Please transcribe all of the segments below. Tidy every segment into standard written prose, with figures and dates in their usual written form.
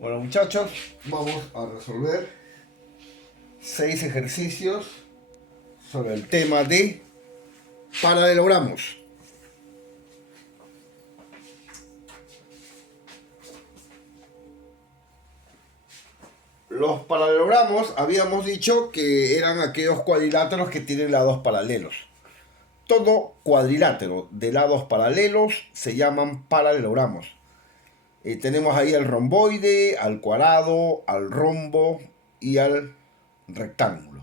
Bueno muchachos, vamos a resolver 6 ejercicios sobre el tema de paralelogramos. Los paralelogramos habíamos dicho que eran aquellos cuadriláteros que tienen lados paralelos. Todo cuadrilátero de lados paralelos se llaman paralelogramos. Tenemos ahí al romboide, al cuadrado, al rombo y al rectángulo.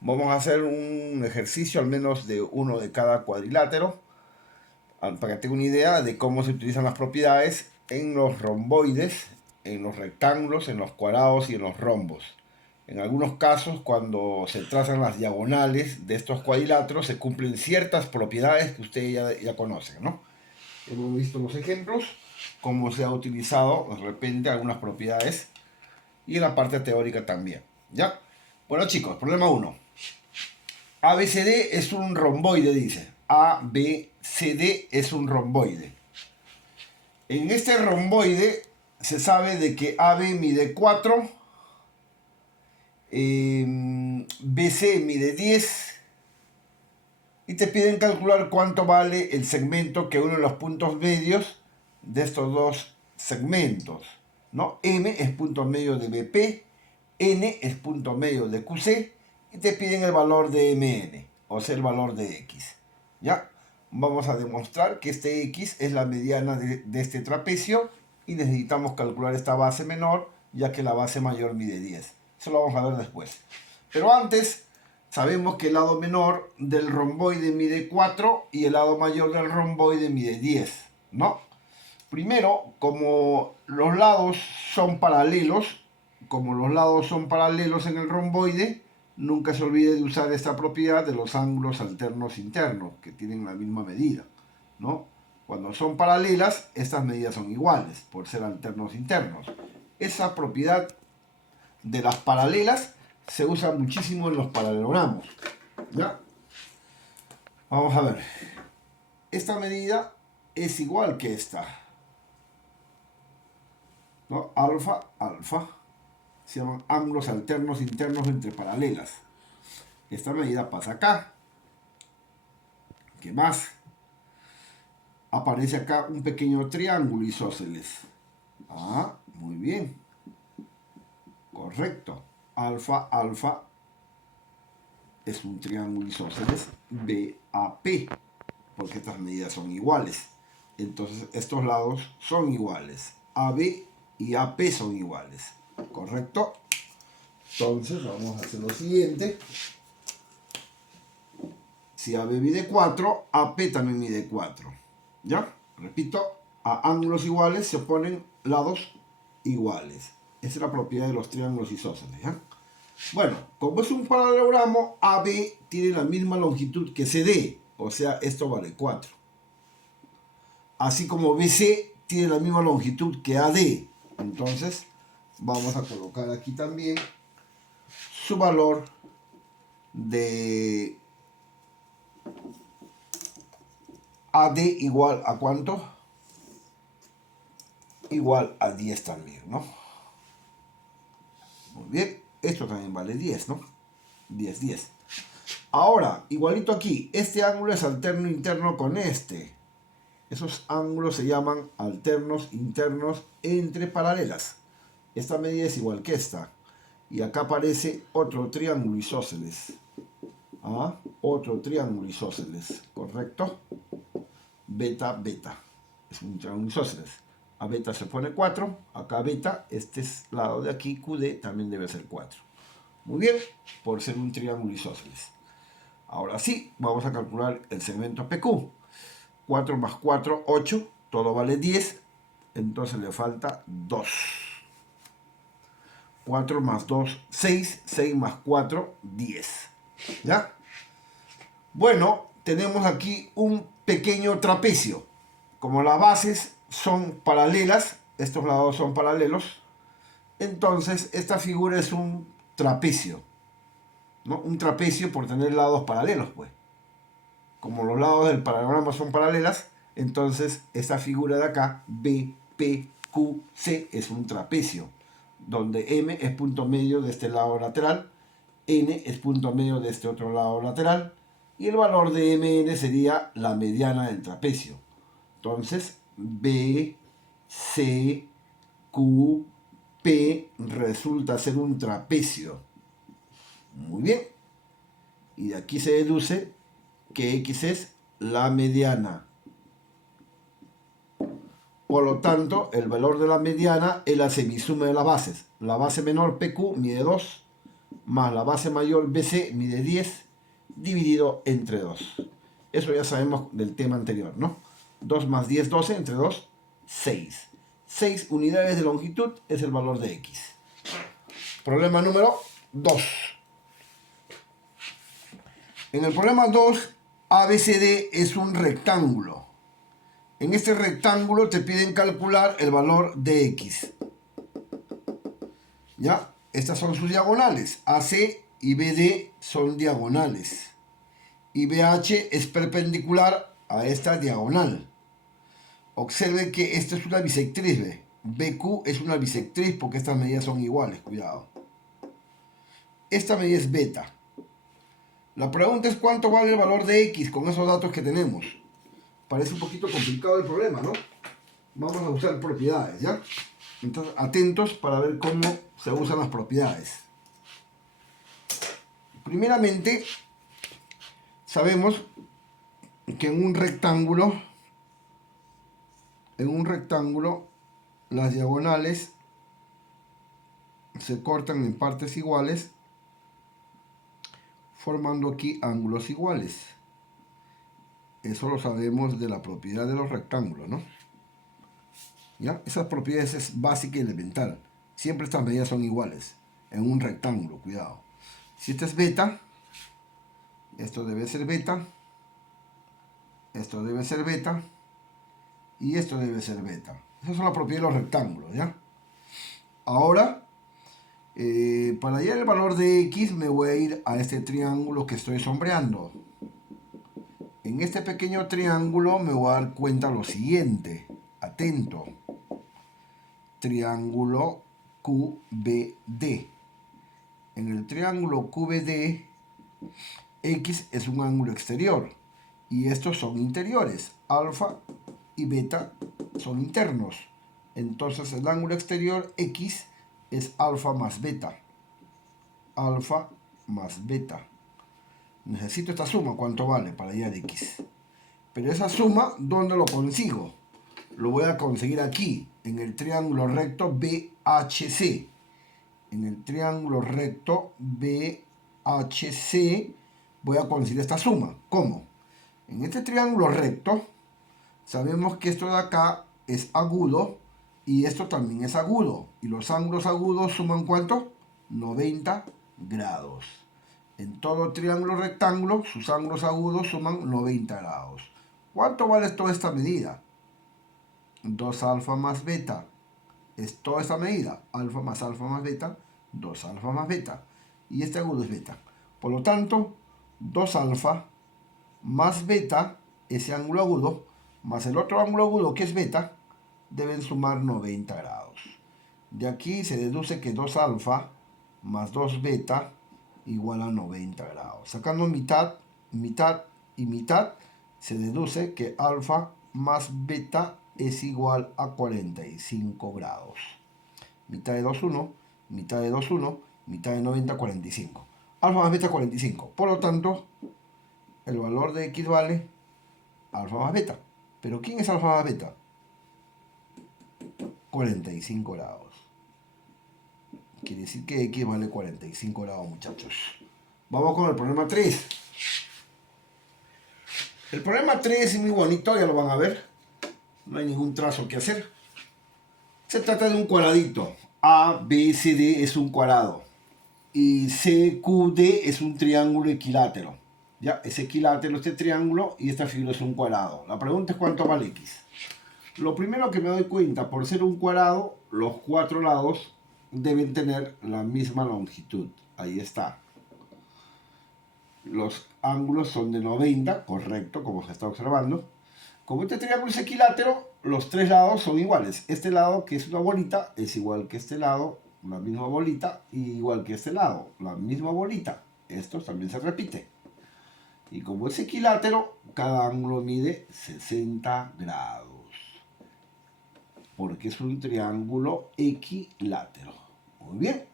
Vamos a hacer un ejercicio al menos de uno de cada cuadrilátero para que tenga una idea de cómo se utilizan las propiedades en los romboides, en los rectángulos, en los cuadrados y en los rombos. En algunos casos, cuando se trazan las diagonales de estos cuadriláteros, se cumplen ciertas propiedades que ustedes ya conocen, ¿no? Hemos visto los ejemplos, cómo se ha utilizado de repente algunas propiedades y en la parte teórica también, ¿ya? Bueno chicos, problema 1. ABCD es un romboide, dice. ABCD es un romboide. En este romboide se sabe de que AB mide 4, BC mide 10 y te piden calcular cuánto vale el segmento que une los puntos medios de estos dos segmentos, ¿no? M es punto medio de BP, N es punto medio de QC y te piden el valor de MN, o sea, el valor de X. ¿Ya? Vamos a demostrar que este X es la mediana de este trapecio y necesitamos calcular esta base menor, ya que la base mayor mide 10. Eso lo vamos a ver después. Pero antes, sabemos que el lado menor del romboide mide 4 y el lado mayor del romboide mide 10, ¿no? Primero, como los lados son paralelos, en el romboide, nunca se olvide de usar esta propiedad de los ángulos alternos internos, que tienen la misma medida, ¿no? Cuando son paralelas, estas medidas son iguales, por ser alternos internos. Esa propiedad de las paralelas se usa muchísimo en los paralelogramos, ¿ya? Vamos a ver. Esta medida es igual que esta, ¿no? Alfa, alfa. Se llaman ángulos alternos internos entre paralelas. Esta medida pasa acá. ¿Qué más? Aparece acá un pequeño triángulo isósceles. Ah, muy bien. Correcto. Alfa, alfa es un triángulo isósceles BAP, porque estas medidas son iguales. Entonces estos lados son iguales. AB y AP son iguales. ¿Correcto? Entonces vamos a hacer lo siguiente. Si AB mide 4, AP también mide 4. ¿Ya? Repito, a ángulos iguales se oponen lados iguales. Esa es la propiedad de los triángulos isósceles. ¿Ya? Bueno, como es un paralelogramo, AB tiene la misma longitud que CD. O sea, esto vale 4. Así como BC tiene la misma longitud que AD. Entonces, vamos a colocar aquí también su valor de AD igual a ¿cuánto? Igual a 10 también, ¿no? Muy bien, esto también vale 10, ¿no? 10, 10. Ahora, igualito aquí, este ángulo es alterno interno con este. Esos ángulos se llaman alternos internos entre paralelas. Esta medida es igual que esta. Y acá aparece otro triángulo isósceles. ¿Ah? Otro triángulo isósceles, ¿correcto? Beta, beta. Es un triángulo isósceles. A beta se pone 4. Acá beta, este lado de aquí, QD, también debe ser 4. Muy bien, por ser un triángulo isósceles. Ahora sí, vamos a calcular el segmento PQ. 4 más 4, 8. Todo vale 10. Entonces le falta 2. 4 más 2, 6. 6 más 4, 10. ¿Ya? Bueno, tenemos aquí un pequeño trapecio. Como las bases son paralelas, estos lados son paralelos, entonces esta figura es un trapecio, ¿no? Un trapecio por tener lados paralelos, pues. Como los lados del paralelogramo son paralelas, entonces esta figura de acá, BP, QC es un trapecio, donde M es punto medio de este lado lateral, N es punto medio de este otro lado lateral, y el valor de MN sería la mediana del trapecio. Entonces, B, C, Q, P resulta ser un trapecio. Muy bien. Y de aquí se deduce que X es la mediana. Por lo tanto, el valor de la mediana es la semisuma de las bases. La base menor PQ mide 2, más la base mayor BC mide 10, dividido entre 2. Eso ya sabemos del tema anterior, ¿no? 2 más 10, 12, entre 2, 6. 6 unidades de longitud es el valor de X. Problema número 2. En el problema 2, ABCD es un rectángulo. En este rectángulo te piden calcular el valor de X. ¿Ya? Estas son sus diagonales. AC y BD son diagonales. Y BH es perpendicular a esta diagonal. Observe que esta es una bisectriz, ¿ve? BQ es una bisectriz porque estas medidas son iguales, cuidado. Esta medida es beta. La pregunta es cuánto vale el valor de X con esos datos que tenemos. Parece un poquito complicado el problema, ¿no? Vamos a usar propiedades, ¿ya? Entonces, atentos para ver cómo se usan las propiedades. Primeramente, sabemos que en un rectángulo, las diagonales se cortan en partes iguales, formando aquí ángulos iguales. Eso lo sabemos de la propiedad de los rectángulos, ¿no? ¿Ya? Esas propiedades es básica y elemental. Siempre estas medidas son iguales en un rectángulo, cuidado. Si este es beta, esto debe ser beta, esto debe ser beta y esto debe ser beta. Esas son las propiedades de los rectángulos, ¿ya? Ahora, para hallar el valor de X me voy a ir a este triángulo que estoy sombreando. En este pequeño triángulo me voy a dar cuenta lo siguiente. Atento. Triángulo QBD. En el triángulo QBD, X es un ángulo exterior y estos son interiores. Alfa y beta son internos. Entonces el ángulo exterior X es alfa más beta. Alfa más beta. Necesito esta suma, ¿cuánto vale para hallar X? Pero esa suma, ¿dónde lo consigo? Lo voy a conseguir aquí, en el triángulo recto BHC. En el triángulo recto BHC voy a conseguir esta suma. ¿Cómo? En este triángulo recto, sabemos que esto de acá es agudo y esto también es agudo. Y los ángulos agudos suman ¿cuánto? 90 grados. En todo triángulo rectángulo, sus ángulos agudos suman 90 grados. ¿Cuánto vale toda esta medida? 2 alfa más beta. Es toda esta medida. Alfa más beta. 2 alfa más beta. Y este agudo es beta. Por lo tanto, 2 alfa más beta, ese ángulo agudo, más el otro ángulo agudo que es beta, deben sumar 90 grados. De aquí se deduce que 2 alfa más 2 beta igual a 90 grados. Sacando mitad, mitad y mitad, se deduce que alfa más beta es igual a 45 grados. Mitad de 2, 1, mitad de 2, 1, mitad de 90, 45. Alfa más beta, 45. Por lo tanto, el valor de X vale alfa más beta. ¿Pero quién es alfa más beta? 45 grados. Quiere decir que X vale 45 grados, muchachos. Vamos con el problema 3. El problema 3 es muy bonito, ya lo van a ver. No hay ningún trazo que hacer. Se trata de un cuadradito. A, B, C, D es un cuadrado. Y C, Q, D es un triángulo equilátero. Ya, es equilátero este triángulo y esta figura es un cuadrado. La pregunta es cuánto vale X. Lo primero que me doy cuenta, por ser un cuadrado, los 4 lados deben tener la misma longitud. Ahí está. Los ángulos son de 90, correcto, como se está observando. Como este triángulo es equilátero, los tres lados son iguales. Este lado, que es una bolita, es igual que este lado, la misma bolita, y igual que este lado, la misma bolita. Esto también se repite. Y como es equilátero, cada ángulo mide 60 grados. Porque es un triángulo equilátero. Muy bien.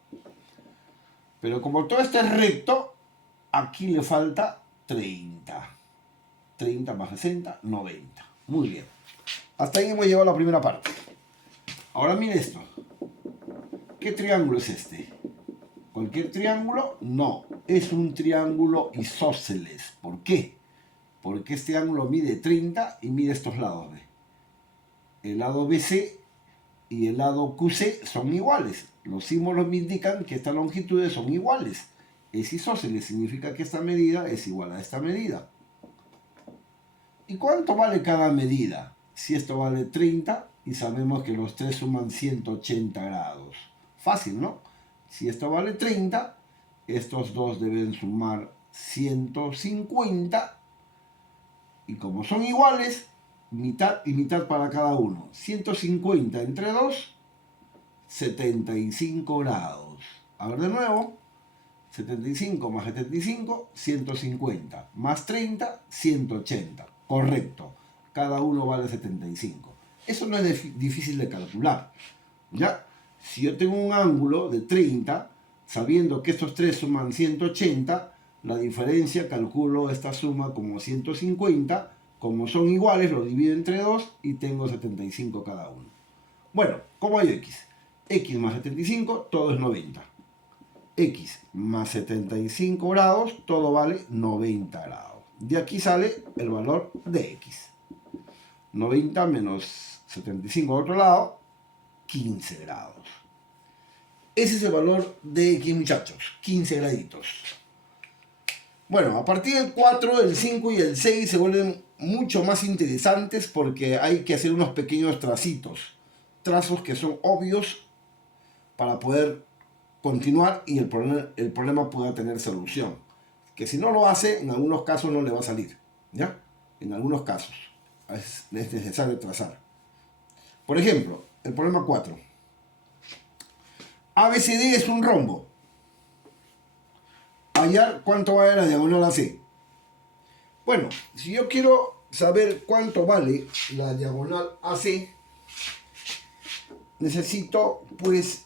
Pero como todo este es recto, aquí le falta 30. 30 más 60, 90. Muy bien. Hasta ahí hemos llegado a la primera parte. Ahora mire esto. ¿Qué triángulo es este? ¿Cualquier triángulo? No. Es un triángulo isósceles. ¿Por qué? Porque este ángulo mide 30 y mide estos lados. ¿Ve? El lado BC y el lado QC son iguales. Los símbolos me indican que estas longitudes son iguales. Es isósceles, significa que esta medida es igual a esta medida. ¿Y cuánto vale cada medida? Si esto vale 30 y sabemos que los tres suman 180 grados. Fácil, ¿no? Si esto vale 30, estos dos deben sumar 150. Y como son iguales, mitad y mitad para cada uno. 150 entre 2, 75 grados. A ver de nuevo. 75 más 75, 150. Más 30, 180. Correcto. Cada uno vale 75. Eso no es difícil de calcular. ¿Ya? Si yo tengo un ángulo de 30, sabiendo que estos tres suman 180, la diferencia calculo esta suma como 150. Como son iguales, lo divido entre 2 y tengo 75 cada uno. Bueno, ¿cómo hay x? X más 75, todo es 90. X más 75 grados, todo vale 90 grados. De aquí sale el valor de X. 90 menos 75 al otro lado, 15 grados. Ese es el valor de X, muchachos, 15 graditos. Bueno, a partir del 4, el 5 y el 6 se vuelven mucho más interesantes porque hay que hacer unos pequeños tracitos. Trazos que son obvios para poder continuar y el problema pueda tener solución. Que si no lo hace, en algunos casos no le va a salir. ¿Ya? En algunos casos es necesario trazar. Por ejemplo, el problema 4. ABCD es un rombo. Hallar cuánto vale la diagonal AC. Bueno, si yo quiero saber cuánto vale la diagonal AC, necesito pues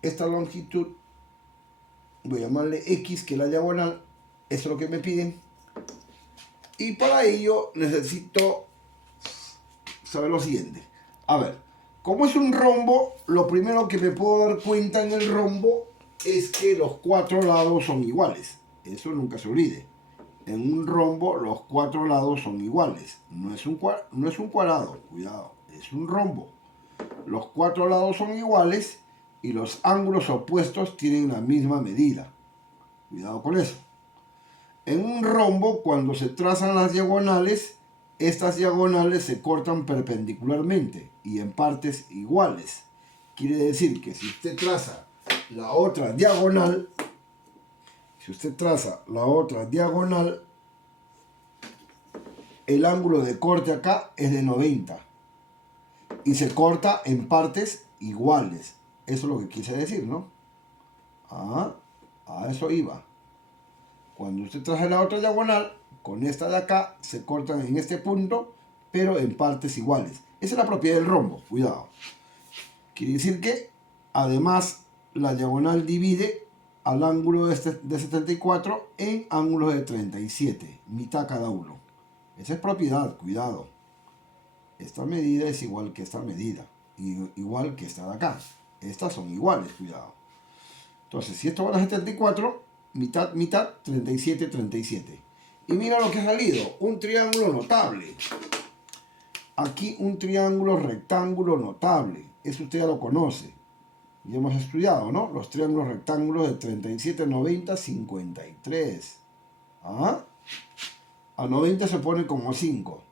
esta longitud, voy a llamarle X, que es la diagonal, eso es lo que me piden. Y para ello necesito saber lo siguiente. A ver, como es un rombo, lo primero que me puedo dar cuenta en el rombo es que los cuatro lados son iguales. Eso nunca se olvide. En un rombo los cuatro lados son iguales. No es un cuadrado, cuidado, es un rombo. Los cuatro lados son iguales y los ángulos opuestos tienen la misma medida. Cuidado con eso. En un rombo, cuando se trazan las diagonales, estas diagonales se cortan perpendicularmente y en partes iguales. Quiere decir que si usted traza la otra diagonal, el ángulo de corte acá es de 90 y se corta en partes iguales. Eso es lo que quise decir, ¿no? A eso iba. Cuando usted traza la otra diagonal, con esta de acá, se cortan en este punto, pero en partes iguales. Esa es la propiedad del rombo, cuidado. Quiere decir que, además, la diagonal divide al ángulo de 74 en ángulos de 37, mitad cada uno. Esa es propiedad, cuidado. Esta medida es igual que esta medida, igual que esta de acá. Estas son iguales, cuidado. Entonces, si esto vale a 74, mitad, mitad, 37, 37. Y mira lo que ha salido, un triángulo notable. Aquí un triángulo rectángulo notable. Eso usted ya lo conoce. Ya hemos estudiado, ¿no? Los triángulos rectángulos de 37, 90, 53. ¿Ah? A 90 se pone como 5.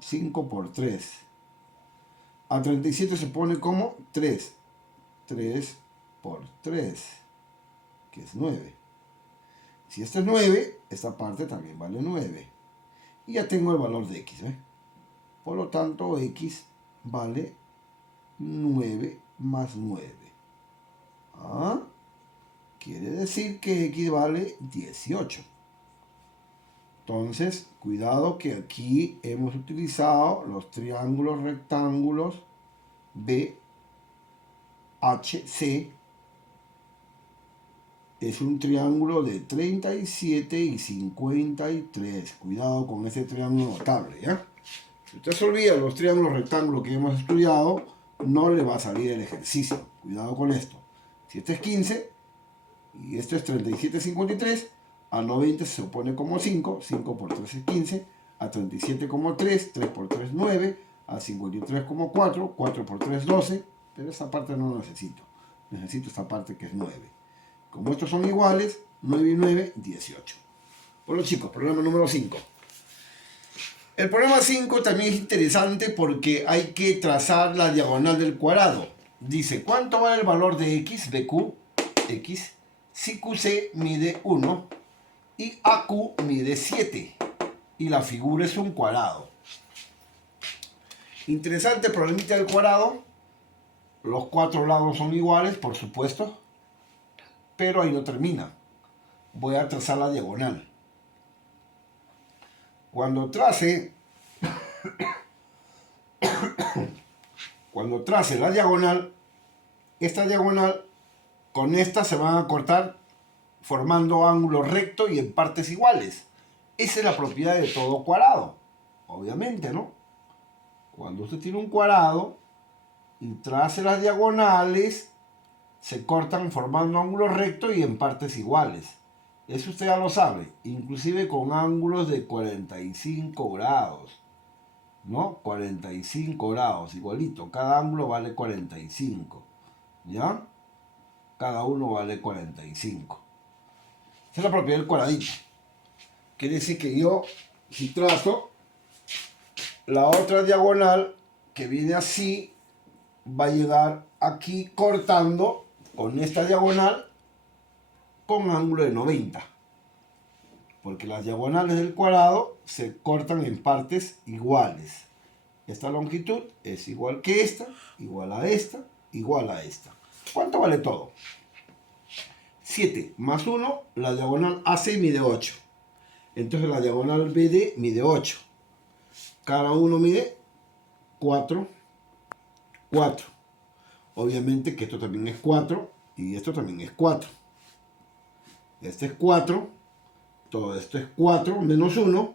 5 por 3. A 37 se pone como 3. 3 por 3. Que es 9. Si esto es 9, esta parte también vale 9. Y ya tengo el valor de X, ¿eh? Por lo tanto, x vale 9 más 9. ¿Ah? Quiere decir que x vale 18. Entonces, cuidado que aquí hemos utilizado los triángulos rectángulos B, H, C. Es un triángulo de 37 y 53. Cuidado con ese triángulo notable, ¿ya? Si usted se olvida los triángulos rectángulos que hemos estudiado, no le va a salir el ejercicio. Cuidado con esto. Si este es 15 y esto es 37, 53, a 90 se opone como 5. 5 por 3 es 15. A 37 como 3. 3 por 3 9. A 53 como 4. 4 por 3 12. Pero esa parte no necesito. Necesito esta parte que es 9. Como estos son iguales, 9 y 9, 18. Bueno chicos, problema número 5. El problema 5 también es interesante porque hay que trazar la diagonal del cuadrado. Dice, ¿cuánto vale el valor de x, BQ, x, si QC mide 1 y AQ mide 7? Y la figura es un cuadrado. Interesante problemita del cuadrado. Los 4 lados son iguales, por supuesto. Pero ahí no termina. Voy a trazar la diagonal. Cuando trace la diagonal, esta diagonal con esta se van a cortar formando ángulos rectos y en partes iguales. Esa es la propiedad de todo cuadrado, obviamente, ¿no? Cuando usted tiene un cuadrado y trace las diagonales, se cortan formando ángulos rectos y en partes iguales. Eso usted ya lo sabe, inclusive con ángulos de 45 grados, ¿no? 45 grados, igualito, cada ángulo vale 45, ¿ya? Cada uno vale 45. Esa es la propiedad del cuadradito. Quiere decir que yo, si trazo la otra diagonal que viene así, va a llegar aquí cortando con esta diagonal con ángulo de 90. Porque las diagonales del cuadrado se cortan en partes iguales. Esta longitud es igual que esta, igual a esta, igual a esta. ¿Cuánto vale todo? 7 más 1, la diagonal AC mide 8. Entonces la diagonal BD mide 8. Cada uno mide 4, 4. Obviamente que esto también es 4 y esto también es 4. Este es 4, todo esto es 4 menos 1,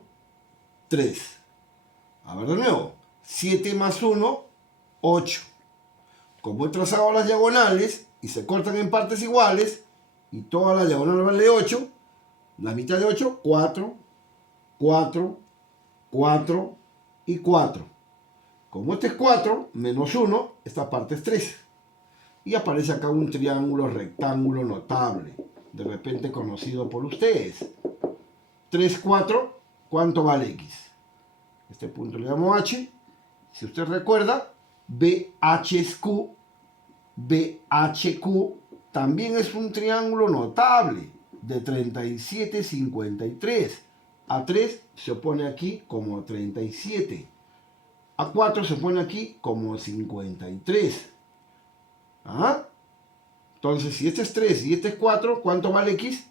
3. A ver de nuevo, 7 más 1, 8. Como he trazado las diagonales y se cortan en partes iguales, y toda la diagonal vale 8, la mitad de 8, 4, 4, 4 y 4. Como este es 4 menos 1, esta parte es 3. Y aparece acá un triángulo rectángulo notable, de repente conocido por ustedes. 3, 4, ¿cuánto vale x? Este punto le llamo h. Si usted recuerda, BHQ, BHQ también es un triángulo notable de 37, 53. A 3 se opone aquí como 37. A 4 se pone aquí como 53. ¿Ah? Entonces, si este es 3 y este es 4, ¿cuánto vale x?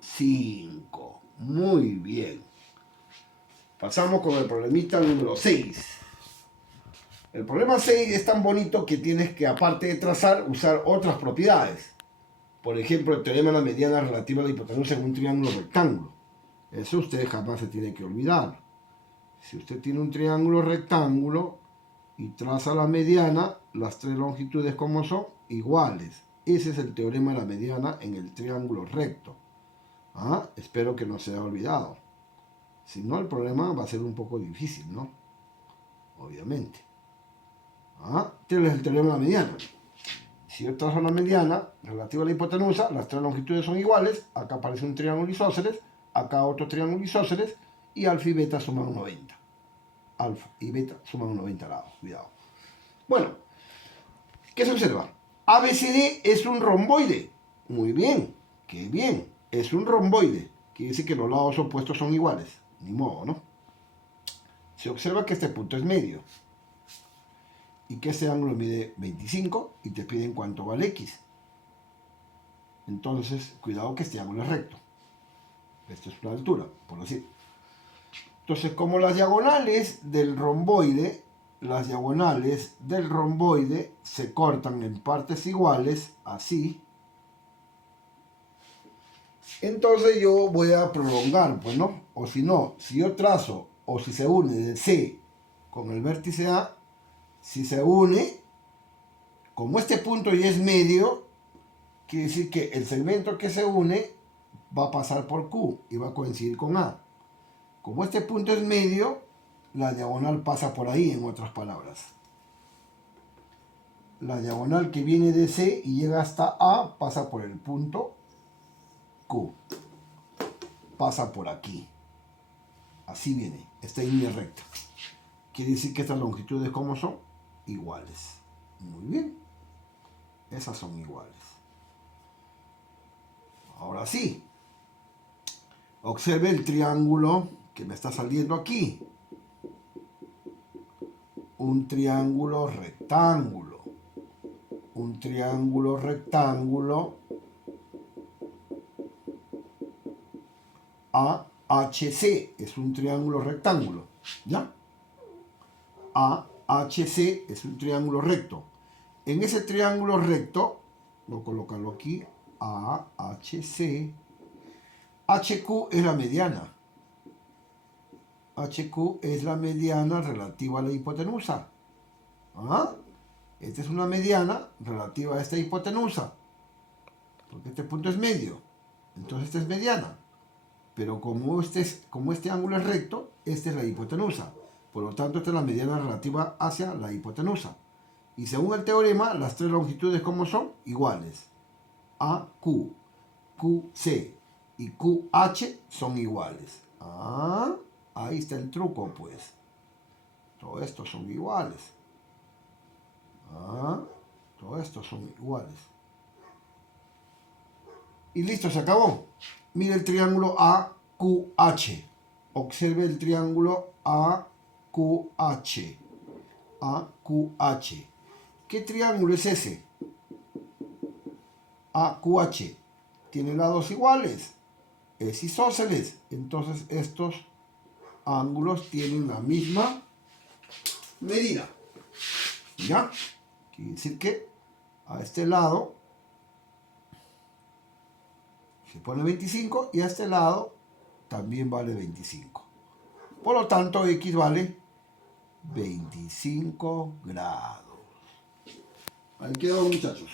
5. Muy bien. Pasamos con el problemita número 6. El problema 6 es tan bonito que tienes que, aparte de trazar, usar otras propiedades. Por ejemplo, el teorema de la mediana relativa a la hipotenusa en un triángulo rectángulo. Eso usted jamás se tiene que olvidar. Si usted tiene un triángulo rectángulo y traza la mediana, las tres longitudes como son iguales. Ese es el teorema de la mediana en el triángulo recto. ¿Ah? Espero que no se haya olvidado. Si no, el problema va a ser un poco difícil, ¿no? Obviamente. ¿Ah? Este es el teorema de la mediana. Si yo trazo la mediana relativa a la hipotenusa, las tres longitudes son iguales. Acá aparece un triángulo isósceles, acá otro triángulo isósceles, y alfa y beta suman 90. Alfa y beta suman 90 grados. Cuidado. Bueno, ¿qué se observa? ABCD es un romboide. Muy bien, qué bien. Es un romboide. Quiere decir que los lados opuestos son iguales. Ni modo, ¿no? Se observa que este punto es medio y que este ángulo mide 25 y te piden cuánto vale x. Entonces, cuidado que este ángulo es recto. Esto es una altura, por decir. Entonces, como las diagonales del romboide se cortan en partes iguales, así. Entonces yo voy a prolongar, pues no. O si no, si yo trazo, o si se une de C con el vértice A, si se une, como este punto ya es medio, quiere decir que el segmento que se une va a pasar por Q y va a coincidir con A. Como este punto es medio, la diagonal pasa por ahí, en otras palabras. La diagonal que viene de C y llega hasta A pasa por el punto Q. Pasa por aquí. Así viene, esta línea recta. Quiere decir que estas longitudes, ¿cómo son? Iguales. Muy bien. Esas son iguales. Ahora sí. Observe el triángulo que me está saliendo aquí. Un triángulo rectángulo. Un triángulo rectángulo AHC. Es un triángulo rectángulo. ¿Ya? AHC es un triángulo recto. En ese triángulo recto, voy a colocarlo aquí, AHC, HQ es la mediana. HQ es la mediana relativa a la hipotenusa. ¿Ah? Esta es una mediana relativa a esta hipotenusa. Porque este punto es medio. Entonces esta es mediana. Pero como este ángulo es recto, esta es la hipotenusa. Por lo tanto, esta es la mediana relativa hacia la hipotenusa. Y según el teorema, las tres longitudes, ¿cómo son? Iguales. AQ, QC y QH son iguales. Ah, ahí está el truco, pues. Todos estos son iguales. Ah, todos estos son iguales. Y listo, se acabó. Mira el triángulo AQH. Observe el triángulo AQH. AQH. ¿Qué triángulo es ese? AQH. Tiene lados iguales. Es isósceles. Entonces estos ángulos tienen la misma medida. ¿Ya? Quiere decir que a este lado se pone 25 y a este lado también vale 25. Por lo tanto, X vale 25 grados. Ahí quedó, muchachos.